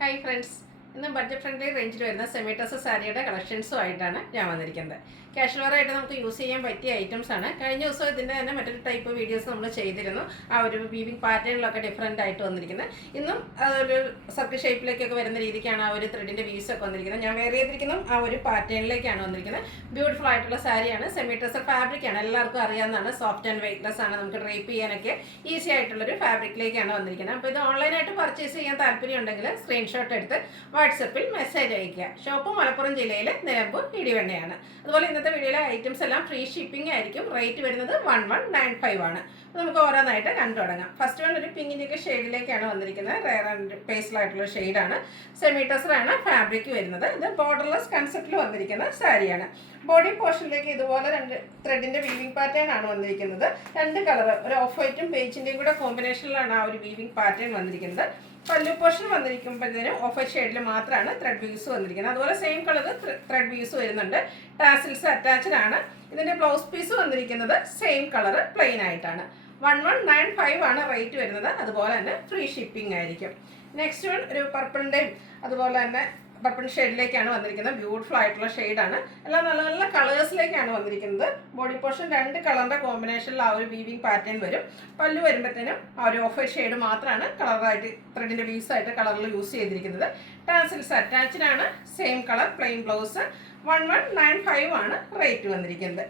Hi friends, ഇന്ന് budget friendly റേഞ്ചിൽ വരുന്ന സെമി ടസർ സാരിയുടെ കളക്ഷൻസുമായിട്ടാണ് ഞാൻ വന്നിരിക്കുന്നത്. കാഷ്വൽ വെയർ ആയിട്ട് നമുക്ക് യൂസ് ചെയ്യാൻ പറ്റിയ ഐറ്റംസ് ആണ്. കഴിഞ്ഞ ദിവസം ഇതിൻ്റെ തന്നെ മറ്റൊരു ടൈപ്പ് വീഡിയോസ് നമ്മൾ ചെയ്തിരുന്നു. ആ ഒരു വീവിങ് പാറ്റേണിലൊക്കെ ഡിഫറെൻ്റ് ആയിട്ട് വന്നിരിക്കുന്നത്. ഇന്നും ഒരു സർക്കിൾ ഷേപ്പിലേക്കൊക്കെ വരുന്ന രീതിക്കാണ് ആ ഒരു ത്രെഡിൻ്റെ വീവ്സ് ഒക്കെ വന്നിരിക്കുന്നത്. ഞാൻ വെയർ ചെയ്തിരിക്കുന്നതും ആ ഒരു പാറ്റേണിലേക്കാണ് വന്നിരിക്കുന്നത്. ബ്യൂട്ടിഫുൾ ആയിട്ടുള്ള സാരിയാണ്. സെമി ടസർ ഫാബ്രിക്കാണ്, എല്ലാവർക്കും അറിയാവുന്നതാണ്. സോഫ്റ്റ് ആൻഡ് വെയ്റ്റ്ലെസ് ആണ്, നമുക്ക് ഡ്രേപ്പ് ചെയ്യാനൊക്കെ ഈസി ആയിട്ടുള്ളൊരു ഫാബ്രിക്കിലേക്കാണ് വന്നിരിക്കുന്നത്. അപ്പോൾ ഇത് ഓൺലൈനായിട്ട് പർച്ചേസ് ചെയ്യാൻ താല്പര്യം ഉണ്ടെങ്കിൽ സ്ക്രീൻഷോട്ട് എടുത്ത് വാട്സപ്പിൽ മെസ്സേജ് അയയ്ക്കുക. ഷോപ്പ് മലപ്പുറം ജില്ലയിലെ നിലമ്പൂർ ഇടിവണ്ണയാണ്. അതുപോലെ ഇന്നത്തെ വീഡിയോയിലെ ഐറ്റംസ് എല്ലാം ഫ്രീ ഷിപ്പിംഗ് ആയിരിക്കും. റേറ്റ് വരുന്നത് 1195 ആണ്. അപ്പോൾ നമുക്ക് ഓരോന്നായിട്ട് കണ്ടു തുടങ്ങാം. ഫസ്റ്റ് വൺ ഒരു പിങ്കിൻ്റെയൊക്കെ ഷെയ്ഡിലേക്കാണ് വന്നിരിക്കുന്നത്. റെയർ ആൻഡ് പേസ്റ്റൽ ആയിട്ടുള്ള ഷെയ്ഡാണ്. സെമി ടസറാണ് ഫാബ്രിക് വരുന്നത്. ഇത് ബോർഡർലെസ് കൺസെപ്റ്റിൽ വന്നിരിക്കുന്ന സാരിയാണ്. ബോഡി പോർഷനിലേക്ക് ഇതുപോലെ രണ്ട് ത്രെഡിൻ്റെ വീവിംഗ് പാറ്റേൺ ആണ് വന്നിരിക്കുന്നത്. രണ്ട് കളർ, ഒരു ഓഫ് വൈറ്റും പേജിൻ്റെയും കൂടെ കോമ്പിനേഷനിലാണ് ആ ഒരു വീവിംഗ് പാറ്റേൺ വന്നിരിക്കുന്നത്. പല്ലു പോർഷൻ വന്നിരിക്കുമ്പോഴത്തേനും ഓഫ് വൈറ്റ് ഷെയ്ഡിൽ മാത്രമാണ് ത്രെഡ് വ്യൂസ് വന്നിരിക്കുന്നത്. അതുപോലെ സെയിം കളർ ത്രെഡ് വ്യൂസ് വരുന്നുണ്ട്. ടാസിൽസ് അറ്റാച്ച്ഡ് ആണ്. ഇതിൻ്റെ ബ്ലൗസ് പീസ് വന്നിരിക്കുന്നത് സെയിം കളർ പ്ലെയിൻ ആയിട്ടാണ്. 1195 ആണ് റേറ്റ് വരുന്നത്. അതുപോലെ തന്നെ ഫ്രീ ഷിപ്പിംഗ് ആയിരിക്കും. നെക്സ്റ്റ് വൺ ഒരു പർപ്പിളിൻ്റെയും അതുപോലെ തന്നെ പർപ്പിൾ ഷെയ്ഡിലേക്കാണ് വന്നിരിക്കുന്നത്. ബ്യൂട്ടിഫുൾ ആയിട്ടുള്ള ഷെയ്ഡാണ്. എല്ലാം നല്ല നല്ല കളേഴ്സിലേക്കാണ് വന്നിരിക്കുന്നത്. ബോഡി പോർഷൻ രണ്ട് കളറിൻ്റെ കോമ്പിനേഷനിൽ ആ ഒരു വീവിങ് പാറ്റേൺ വരും. പല്ലു വരുമ്പോഴത്തേനും ആ ഒരു ഓഫ് വൈറ്റ് ഷെയ്ഡ് മാത്രമാണ് കളറായിട്ട് ത്രെഡിൻ്റെ വീവ്സായിട്ട് കളറിൽ യൂസ് ചെയ്തിരിക്കുന്നത്. ടാസിൽസ് അറ്റാച്ച്ഡ് ആണ്. Same colour plain blouse. 1195 ആണ് റേറ്റ് വന്നിരിക്കുന്നത്.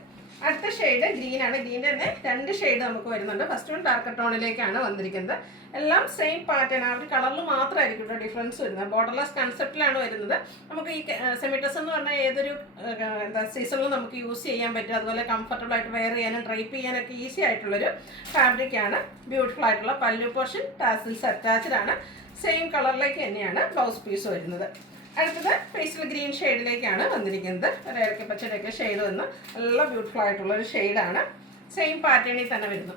അടുത്ത ഷെയ്ഡ് ഗ്രീൻ ആണ്. ഗ്രീൻ്റെ തന്നെ രണ്ട് ഷെയ്ഡ് നമുക്ക് വരുന്നുണ്ട്. ഫസ്റ്റ് വൺ ഡാർക്ക് ടോണിലേക്കാണ് വന്നിരിക്കുന്നത്. എല്ലാം സെയിം പാറ്റേൺ, ആ ഒരു കളറിൽ മാത്രമായിരിക്കും കേട്ടോ ഡിഫറൻസ് വരുന്നത്. ബോർഡർലെസ് കൺസെപ്റ്റിലാണ് വരുന്നത്. നമുക്ക് ഈ സെമി ടസർ എന്ന് പറഞ്ഞാൽ ഏതൊരു സീസണിലും നമുക്ക് യൂസ് ചെയ്യാൻ പറ്റും. അതുപോലെ കംഫർട്ടബിൾ ആയിട്ട് വെയർ ചെയ്യാനും ഡ്രൈപ്പ് ചെയ്യാനൊക്കെ ഈസി ആയിട്ടുള്ളൊരു ഫാബ്രിക്കാണ്. ബ്യൂട്ടിഫുൾ ആയിട്ടുള്ള പല്ലു പോർഷൻ, ടാസിൽസ് അറ്റാച്ച്ഡ് ആണ്. സെയിം കളറിലേക്ക് തന്നെയാണ് ബ്ലൗസ് പീസ് വരുന്നത്. അടുത്തത് പേസ്റ്റൽ ഗ്രീൻ ഷെയ്ഡിലേക്കാണ് വന്നിരിക്കുന്നത്. ഒരു ഇടയ്ക്ക് പച്ചയുടെയൊക്കെ ഷെയ്ഡ് വന്ന് നല്ല ബ്യൂട്ടിഫുൾ ആയിട്ടുള്ളൊരു ഷെയ്ഡാണ്. സെയിം പാറ്റേണിൽ തന്നെ വരുന്നു.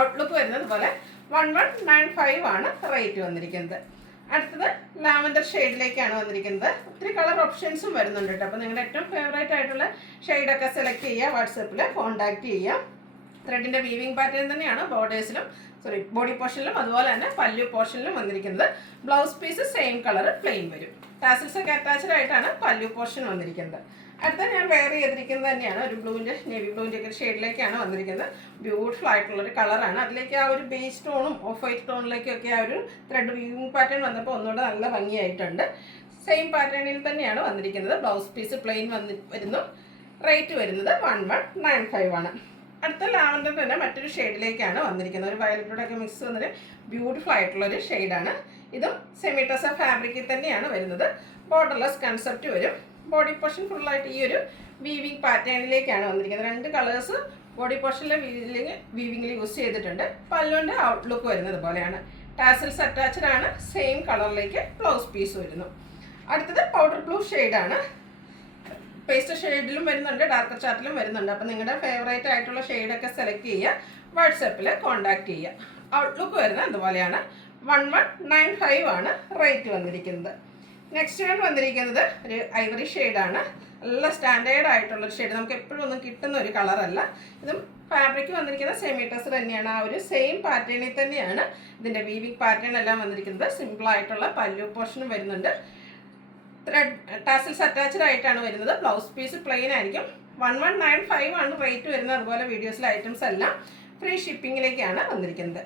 ഔട്ട്ലുക്ക് വരുന്നത് പോലെ 1195 ആണ് റേറ്റ് വന്നിരിക്കുന്നത്. അടുത്തത് ലാവൻഡർ ഷെയ്ഡിലേക്കാണ് വന്നിരിക്കുന്നത്. ഒത്തിരി കളർ ഓപ്ഷൻസും വരുന്നുണ്ട് കേട്ടോ. അപ്പോൾ നിങ്ങളുടെ ഏറ്റവും ഫേവറേറ്റ് ആയിട്ടുള്ള ഷെയ്ഡൊക്കെ സെലക്ട് ചെയ്യുക, വാട്സപ്പിൽ കോൺടാക്റ്റ് ചെയ്യുക. ത്രെഡിൻ്റെ വീവിംഗ് പാറ്റേൺ തന്നെയാണ് ബോഡി പോർഷനിലും അതുപോലെ തന്നെ പല്ലു പോർഷനിലും വന്നിരിക്കുന്നത്. Blouse piece same colour plain വരും. ടാസിൽസ് ഒക്കെ അറ്റാച്ച്ഡ് ആയിട്ടാണ് പല്ലു പോർഷൻ വന്നിരിക്കുന്നത്. അടുത്ത ഞാൻ വെയർ ചെയ്തിരിക്കുന്നത് തന്നെയാണ്. ഒരു ബ്ലൂവിൻ്റെ നേവി ബ്ലൂവിൻ്റെ ഒക്കെ ഷെയ്ഡിലേക്കാണ് വന്നിരിക്കുന്നത്. ബ്യൂട്ടിഫുൾ ആയിട്ടുള്ളൊരു കളറാണ്. അതിലേക്ക് ആ ഒരു ബേസ് ടോണും ഓഫ് വൈറ്റ് ടോണിലേക്കൊക്കെ ആ ഒരു ത്രെഡ് വീവിംഗ് പാറ്റേൺ വന്നപ്പോൾ ഒന്നുകൂടെ നല്ല ഭംഗിയായിട്ടുണ്ട്. സെയിം പാറ്റേണിൽ തന്നെയാണ് വന്നിരിക്കുന്നത്. ബ്ലൗസ് പീസ് പ്ലെയിൻ വരുന്നു. റേറ്റ് വരുന്നത് 1195 ആണ്. അടുത്ത ലാവൻഡർ തന്നെ മറ്റൊരു ഷെയ്ഡിലേക്കാണ് വന്നിരിക്കുന്നത്. ഒരു വയലറ്റോടെ ഒക്കെ മിക്സ് വന്നിട്ട് ബ്യൂട്ടിഫുൾ ആയിട്ടുള്ളൊരു ഷെയ്ഡാണ്. ഇതും സെമി ടസർ ഫാബ്രിക്കിൽ തന്നെയാണ് വരുന്നത്. ബോർഡർലെസ് കൺസെപ്റ്റ് വരും. ബോഡി പോർഷൻ ഫുള്ളായിട്ട് ഈ ഒരു വീവിംഗ് പാറ്റേണിലേക്കാണ് വന്നിരിക്കുന്നത്. രണ്ട് കളേഴ്സ് ബോഡി പോർഷനിലെ വീവിങ്ങിൽ യൂസ് ചെയ്തിട്ടുണ്ട്. പല്ലുവിൻ്റെ ഔട്ട്ലുക്ക് വരുന്നത് പോലെയാണ്. ടാസിൽസ് അറ്റാച്ച്ഡ് ആണ്. സെയിം കളറിലേക്ക് ബ്ലൗസ് പീസ് വരുന്നു. അടുത്തത് പൗഡർ ബ്ലൂ ഷെയ്ഡാണ്. പേസ്റ്റൽ ഷെയ്ഡിലും വരുന്നുണ്ട്, ഡാർക്ക് ചാർട്ടിലും വരുന്നുണ്ട്. അപ്പോൾ നിങ്ങളുടെ ഫേവറേറ്റ് ആയിട്ടുള്ള ഷെയ്ഡൊക്കെ സെലക്ട് ചെയ്യുക, വാട്സപ്പിൽ കോൺടാക്റ്റ് ചെയ്യുക. ഔട്ട്ലുക്ക് വരുന്നത് അതുപോലെയാണ്. 1195 ആണ് റേറ്റ് വന്നിരിക്കുന്നത്. നെക്സ്റ്റ് വൺ വന്നിരിക്കുന്നത് ഒരു ഐവറി ഷെയ്ഡാണ്. നല്ല സ്റ്റാൻഡേർഡ് ആയിട്ടുള്ളൊരു ഷെയ്ഡ്, നമുക്ക് എപ്പോഴും ഒന്നും കിട്ടുന്ന ഒരു കളറല്ല. ഇതും ഫാബ്രിക് വന്നിരിക്കുന്നത് സെമി ടസർ തന്നെയാണ്. ആ ഒരു സെയിം പാറ്റേണിൽ തന്നെയാണ് ഇതിൻ്റെ വീവിംഗ് പാറ്റേൺ എല്ലാം വന്നിരിക്കുന്നത്. സിമ്പിളായിട്ടുള്ള പല്ലു പോർഷനും വരുന്നുണ്ട്. ത്രെഡ് ടാസിൽസ് അറ്റാച്ച്ഡ് ആയിട്ടാണ് വരുന്നത്. ബ്ലൗസ് പീസ് പ്ലെയിൻ ആയിരിക്കും. 1195 ആണ് റേറ്റ് വരുന്നത്. അതുപോലെ വീഡിയോസിലെ ഐറ്റംസ് എല്ലാം ഫ്രീ ഷിപ്പിങ്ങിലേക്കാണ് വന്നിരിക്കുന്നത്.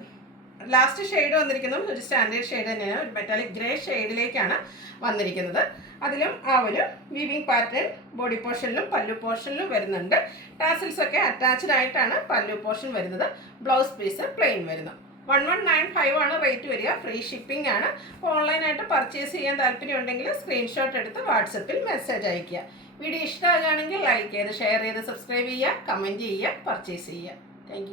ലാസ്റ്റ് ഷെയ്ഡ് വന്നിരിക്കുന്നത് ഒരു സ്റ്റാൻഡേർഡ് ഷെയ്ഡ് തന്നെയാണ്. ഒരു മെറ്റാലിക് ഗ്രേ ഷെയ്ഡിലേക്കാണ് വന്നിരിക്കുന്നത്. അതിലും ആ ഒരു വീവിംഗ് പാറ്റേൺ ബോഡി പോർഷനിലും പല്ലു പോർഷനിലും വരുന്നുണ്ട്. ടാസിൽസ് ഒക്കെ അറ്റാച്ച്ഡ് ആയിട്ടാണ് പല്ലു പോർഷൻ വരുന്നത്. ബ്ലൗസ് പീസ് പ്ലെയിൻ വരുന്നു. 1195 ആണ് റേറ്റ് വരിക. ഫ്രീ ഷിപ്പിംഗ് ആണ്. അപ്പോൾ ഓൺലൈനായിട്ട് പർച്ചേസ് ചെയ്യാൻ താല്പര്യമുണ്ടെങ്കിൽ സ്ക്രീൻഷോട്ട് എടുത്ത് വാട്സപ്പിൽ മെസ്സേജ് അയയ്ക്കുക. വീഡിയോ ഇഷ്ടമാകുകയാണെങ്കിൽ ലൈക്ക് ചെയ്ത് ഷെയർ ചെയ്ത് സബ്സ്ക്രൈബ് ചെയ്യുക, കമൻറ്റ് ചെയ്യുക, പർച്ചേസ് ചെയ്യുക. താങ്ക്